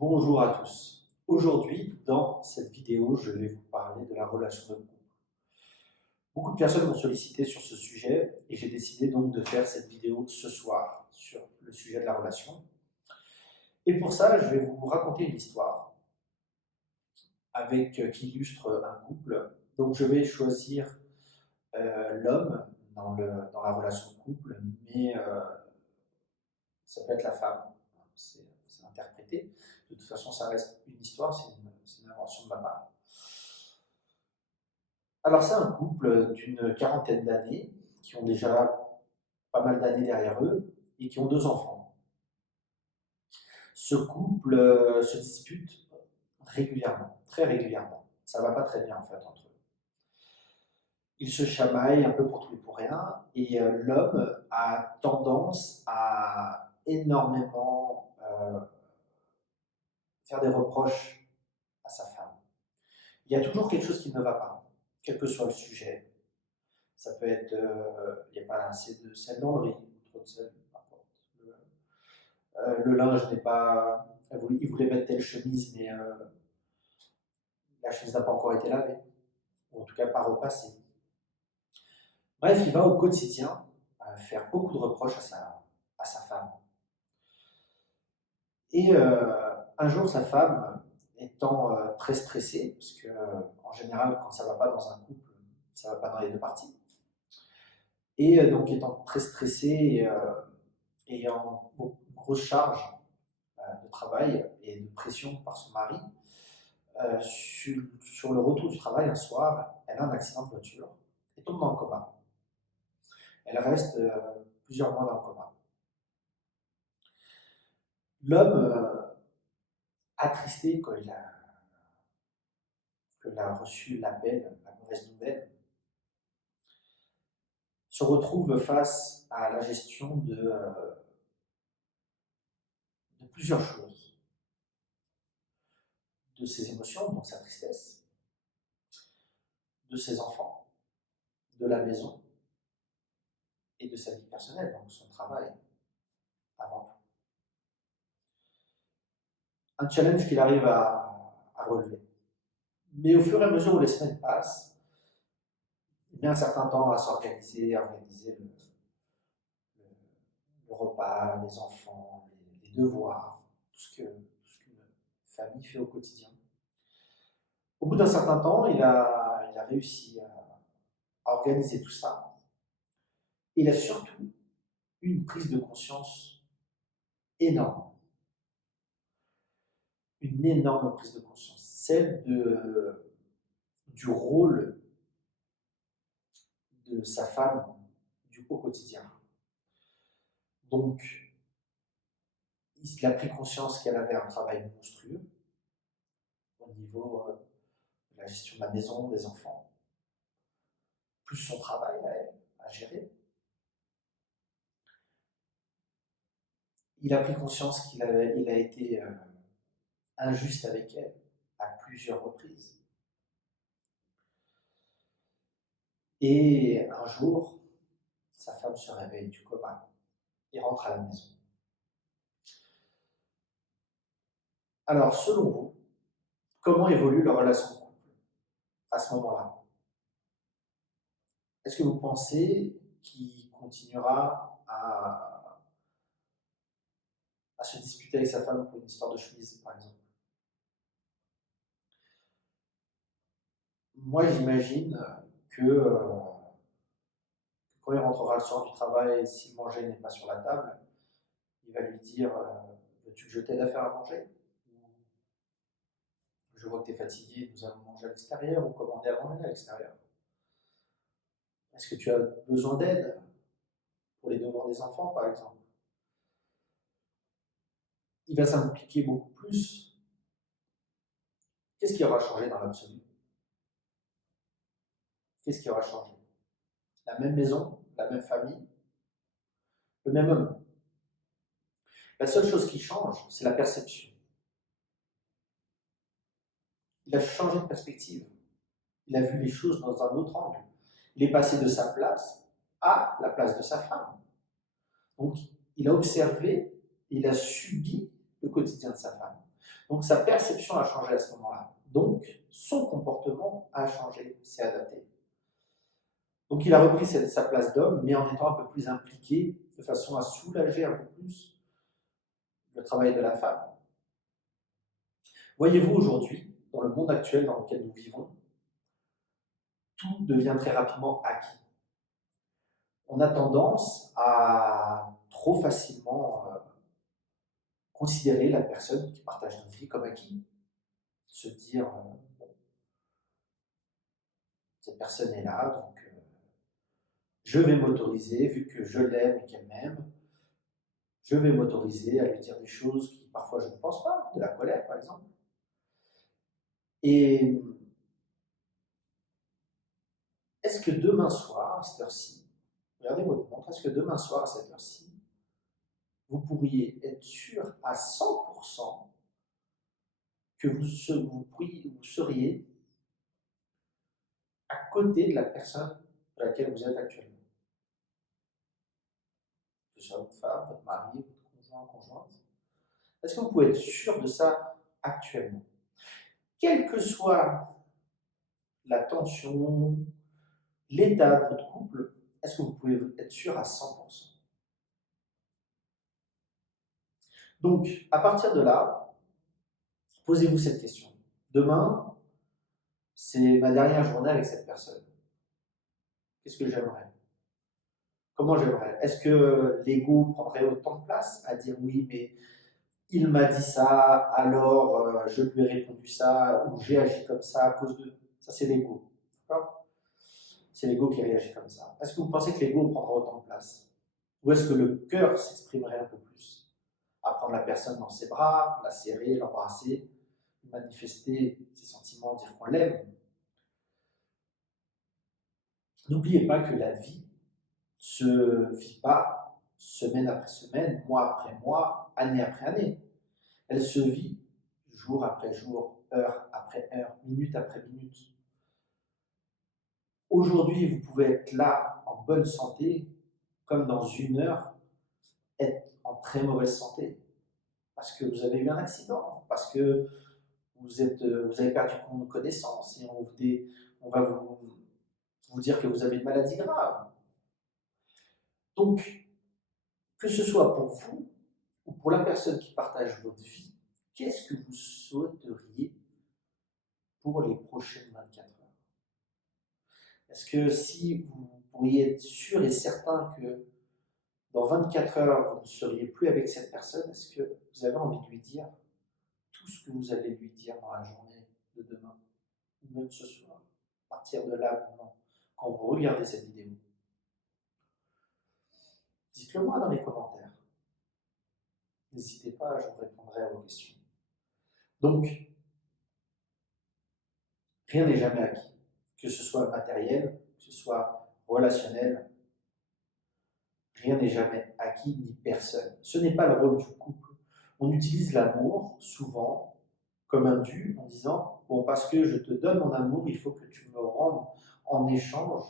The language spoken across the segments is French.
Bonjour à tous. Aujourd'hui, dans cette vidéo, je vais vous parler de la relation de couple. Beaucoup de personnes m'ont sollicité sur ce sujet et j'ai décidé donc de faire cette vidéo ce soir sur le sujet de la relation. Et pour ça, je vais vous raconter une histoire qui illustre un couple. Donc je vais choisir l'homme dans la relation de couple, mais ça peut être la femme. C'est interprété. De toute façon, ça reste une histoire, c'est une invention de ma part. Alors c'est un couple d'une quarantaine d'années, qui ont déjà pas mal d'années derrière eux, et qui ont deux enfants. Ce couple se dispute régulièrement, très régulièrement. Ça va pas très bien en fait entre eux. Ils se chamaillent un peu pour tout et pour rien, et l'homme a tendance à énormément faire des reproches à sa femme. Il y a toujours quelque chose qui ne va pas, quel que soit le sujet. Ça peut être, il n'y a pas assez de sel dans le riz, ou trop de sel, n'importe. Le linge n'est pas. Il voulait mettre telle chemise, mais la chemise n'a pas encore été lavée, ou en tout cas pas repassée. Bref, il va au quotidien faire beaucoup de reproches à sa femme. Et un jour, sa femme, étant très stressée, parce que en général, quand ça ne va pas dans un couple, ça ne va pas dans les deux parties, et donc étant très stressée et en grosse charge de travail et de pression par son mari, sur le retour du travail un soir, elle a un accident de voiture et tombe dans le coma. Elle reste plusieurs mois dans le coma. L'homme, attristé quand il a reçu l'appel, la mauvaise nouvelle, se retrouve face à la gestion de plusieurs choses. De ses émotions, donc sa tristesse, de ses enfants, de la maison et de sa vie personnelle, donc son travail, avant tout. Un challenge qu'il arrive à relever. Mais au fur et à mesure où les semaines passent, il met un certain temps à s'organiser, à organiser le repas, les enfants, les devoirs, tout ce qu'une famille fait au quotidien. Au bout d'un certain temps, il a réussi à organiser tout ça. Il a surtout une prise de conscience énorme. Une énorme prise de conscience. Celle du rôle de sa femme au quotidien. Donc, il a pris conscience qu'elle avait un travail monstrueux au niveau de la gestion de la maison, des enfants, plus son travail à elle, à gérer. Il a pris conscience qu'il a été injuste avec elle à plusieurs reprises. Et un jour, sa femme se réveille du coma et rentre à la maison. Alors, selon vous, comment évolue leur relation de couple à ce moment-là? Est-ce que vous pensez qu'il continuera à se disputer avec sa femme pour une histoire de chemise, par exemple? Moi, j'imagine que quand il rentrera le soir du travail, si le manger n'est pas sur la table, il va lui dire veux-tu que je t'aide à faire à manger? Je vois que tu es fatigué, nous allons manger à l'extérieur ou commander à manger à l'extérieur. Est-ce que tu as besoin d'aide pour les devoirs des enfants, par exemple? Il va s'impliquer beaucoup plus. Qu'est-ce qui aura changé dans l'absolu? Qu'est-ce qui aura changé? La même maison, la même famille, le même homme. La seule chose qui change, c'est la perception. Il a changé de perspective. Il a vu les choses dans un autre angle. Il est passé de sa place à la place de sa femme. Donc, il a observé, il a subi le quotidien de sa femme. Donc sa perception a changé à ce moment-là. Donc son comportement a changé, s'est adapté. Donc il a repris sa place d'homme, mais en étant un peu plus impliqué, de façon à soulager un peu plus le travail de la femme. Voyez-vous aujourd'hui, dans le monde actuel dans lequel nous vivons, tout devient très rapidement acquis. On a tendance à trop facilement considérer la personne qui partage notre vie comme acquis. Se dire, bon, cette personne est là, donc je vais m'autoriser, vu que je l'aime et qu'elle m'aime, je vais m'autoriser à lui dire des choses qui parfois je ne pense pas, de la colère par exemple. Et est-ce que demain soir, à cette heure-ci, regardez votre montre, est-ce que demain soir, à cette heure-ci, vous pourriez être sûr à 100% que vous seriez à côté de la personne de laquelle vous êtes actuellement? Que ce soit votre femme, votre mari, votre conjoint, conjointe. Est-ce que vous pouvez être sûr de ça actuellement? Quelle que soit la tension, l'état de votre couple, est-ce que vous pouvez être sûr à 100%? Donc, à partir de là, posez-vous cette question. Demain, c'est ma dernière journée avec cette personne. Qu'est-ce que j'aimerais? Comment j'aimerais? Est-ce que l'ego prendrait autant de place à dire oui, mais il m'a dit ça, alors je lui ai répondu ça, ou j'ai agi comme ça à cause de... Ça, c'est l'ego. D'accord? C'est l'ego qui réagit comme ça. Est-ce que vous pensez que l'ego prendra autant de place? Ou est-ce que le cœur s'exprimerait un peu plus? À prendre la personne dans ses bras, la serrer, l'embrasser, manifester ses sentiments, dire qu'on l'aime. N'oubliez pas que la vie se vit pas semaine après semaine, mois après mois, année après année. Elle se vit jour après jour, heure après heure, minute après minute. Aujourd'hui, vous pouvez être là en bonne santé, comme dans une heure, être en très mauvaise santé. Parce que vous avez eu un accident, parce que vous avez perdu connaissance et on va vous dire que vous avez une maladie grave. Donc, que ce soit pour vous ou pour la personne qui partage votre vie, qu'est-ce que vous souhaiteriez pour les prochaines 24 heures? Est-ce que si vous pourriez être sûr et certain que dans 24 heures, vous ne seriez plus avec cette personne, est-ce que vous avez envie de lui dire tout ce que vous allez lui dire dans la journée de demain, ou même ce soir, à partir de là, maintenant, quand vous regardez cette vidéo? Dites-le moi dans les commentaires. N'hésitez pas, je vous répondrai à vos questions. Donc, rien n'est jamais acquis, que ce soit matériel, que ce soit relationnel, rien n'est jamais acquis ni personne. Ce n'est pas le rôle du couple. On utilise l'amour souvent comme un dû en disant bon, parce que je te donne mon amour, il faut que tu me rendes en échange.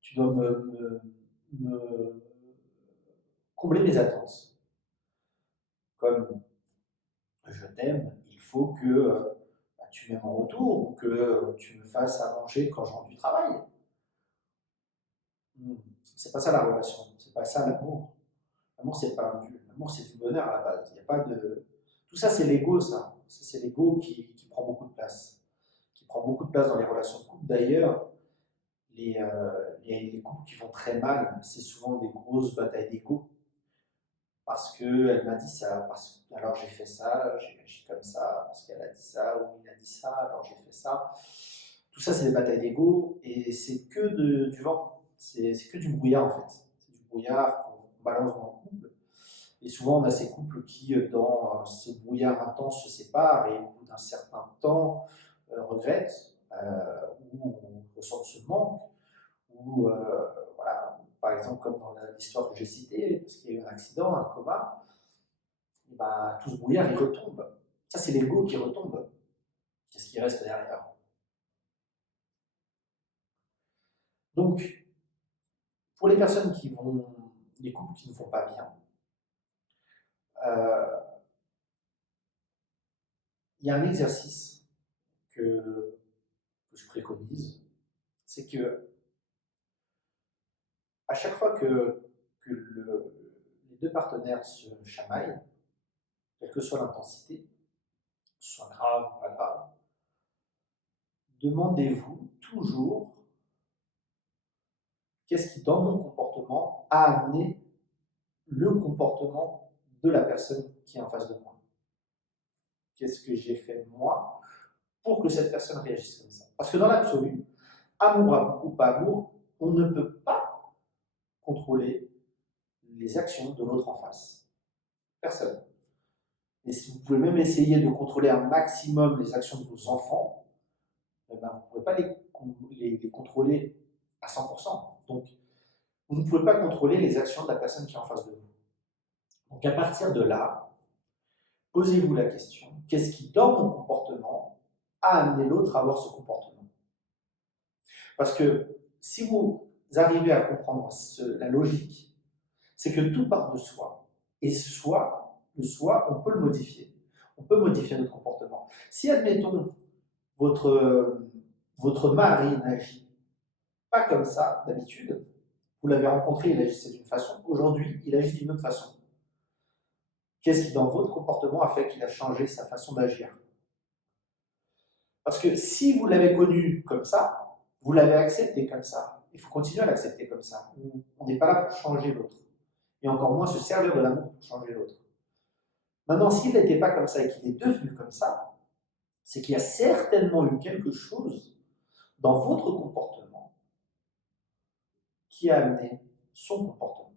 Tu dois me combler mes attentes. Comme je t'aime, il faut que tu m'aimes en retour ou que tu me fasses à manger quand je rentre du travail. C'est pas ça la relation, c'est pas ça l'amour. L'amour, c'est pas un dû. L'amour, c'est du bonheur à la base. Il y a pas de... Tout ça, c'est l'ego, ça. C'est l'ego qui prend beaucoup de place. Qui prend beaucoup de place dans les relations de couple. D'ailleurs, les couples qui vont très mal, c'est souvent des grosses batailles d'ego. Parce qu'elle m'a dit ça, alors j'ai fait ça, j'ai agi comme ça, parce qu'elle a dit ça, ou il a dit ça, alors j'ai fait ça. Tout ça, c'est des batailles d'ego, et c'est que du vent. C'est que du brouillard, en fait. C'est du brouillard qu'on balance dans le couple. Et souvent, on a ces couples qui, dans ce brouillard intense, se séparent et au bout d'un certain temps, regrettent, ou ressentent ce manque, ou voilà, par exemple, comme dans l'histoire que j'ai citée, parce qu'il y a eu un accident, un coma, et ben, tout ce brouillard, il retombe. Ça, c'est l'ego qui retombe. Qu'est-ce qui reste derrière? Donc, pour les personnes les couples qui ne vont pas bien, euh, il y a un exercice que je préconise, c'est que à chaque fois que les deux partenaires se chamaillent, quelle que soit l'intensité, que ce soit grave ou pas grave, demandez-vous toujours qu'est-ce qui, dans mon comportement, a amené le comportement de la personne qui est en face de moi. Qu'est-ce que j'ai fait moi pour que cette personne réagisse comme ça? Parce que dans l'absolu, amour ou pas amour, on ne peut pas contrôler les actions de l'autre en face. Personne. Et si vous pouvez même essayer de contrôler un maximum les actions de vos enfants, eh ben, vous ne pouvez pas les contrôler à 100%. Donc, vous ne pouvez pas contrôler les actions de la personne qui est en face de vous. Donc, à partir de là, posez-vous la question, qu'est-ce qui, dans mon comportement, a amené l'autre à avoir ce comportement? Parce que si vous arrivez à comprendre la logique, c'est que tout part de soi. Et le soi, on peut le modifier. On peut modifier notre comportement. Si, admettons, votre mari n'agit pas comme ça d'habitude, vous l'avez rencontré, il agissait d'une façon, aujourd'hui, il agit d'une autre façon. Qu'est-ce qui, dans votre comportement, a fait qu'il a changé sa façon d'agir? Parce que si vous l'avez connu comme ça, vous l'avez accepté comme ça, il faut continuer à l'accepter comme ça. On n'est pas là pour changer l'autre. Et encore moins se servir de l'amour pour changer l'autre. Maintenant, s'il n'était pas comme ça et qu'il est devenu comme ça, c'est qu'il y a certainement eu quelque chose dans votre comportement qui a amené son comportement.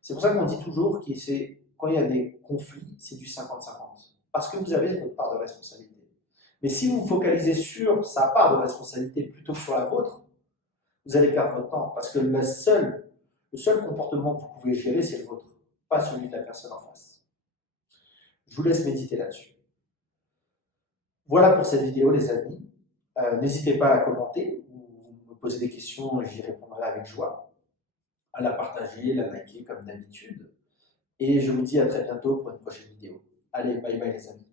C'est pour ça qu'on dit toujours que quand il y a des conflits, c'est du 50-50. Parce que vous avez votre part de responsabilité. Mais si vous vous focalisez sur sa part de responsabilité plutôt que sur la vôtre, vous allez perdre votre temps. Parce que le seul comportement que vous pouvez gérer, c'est le vôtre, pas celui de la personne en face. Je vous laisse méditer là-dessus. Voilà pour cette vidéo, les amis. N'hésitez pas à la commenter ou me poser des questions, j'y répondrai avec joie. À la partager, la liker comme d'habitude. Et je vous dis à très bientôt pour une prochaine vidéo. Allez, bye bye les amis.